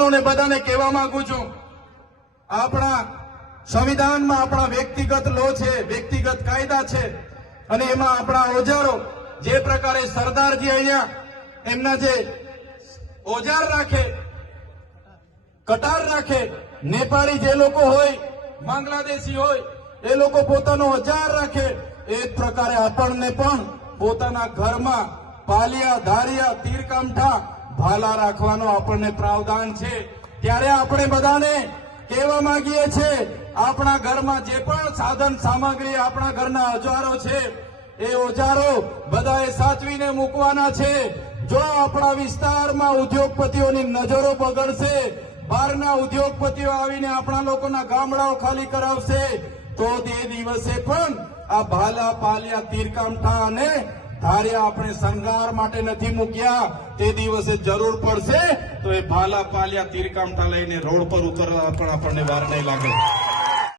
આગેવાનોને બધાને કહેવા માંગુ છું, આપણા સંવિધાનમાં આપણા વ્યક્તિગત લો છે, વ્યક્તિગત કાયદા છે, અને એમાં આપણા ઓજારો જે પ્રકારે સરદારજી અહીંયા એમના જે ઓજાર રાખે, કટાર રાખે, નેપાળી જે લોકો હોય, બાંગ્લાદેશી હોય, એ લોકો પોતાનો ઓજાર રાખે, એ જ પ્રકારે આપણને પણ પોતાના ઘરમાં પાલિયા, ધારિયા, તીરકામઠા, ભાલા રાખવાનો આપણને પ્રાવધાન છે। ત્યારે આપણે બધાને કહેવા માંગીએ છીએ, આપણા ઘરમાં જે પણ સાધન સામગ્રી, આપણા ઘરના ઓજારો છે, એ ઓજારો બધાએ સાચવીને મૂકવાના છે। જો આપણા વિસ્તારમાં ઉદ્યોગપતિઓની નજરો બગડશે, બહારના ઉદ્યોગપતિઓ આવીને આપણા લોકોના ગામડાઓ ખાલી કરાવશે, તો તે દિવસે પણ આ ભાલા, પાલિયા, તીરકામઠા અને ધારિયા આપણે શણગાર માટે નથી મૂક્યા। તે દિવસે જરૂર પડશે તો એ ભાલા, પાલિયા, તીરકામઠા લઈને રોડ પર ઉતરવા પણ આપણને વાર નહીં લાગે।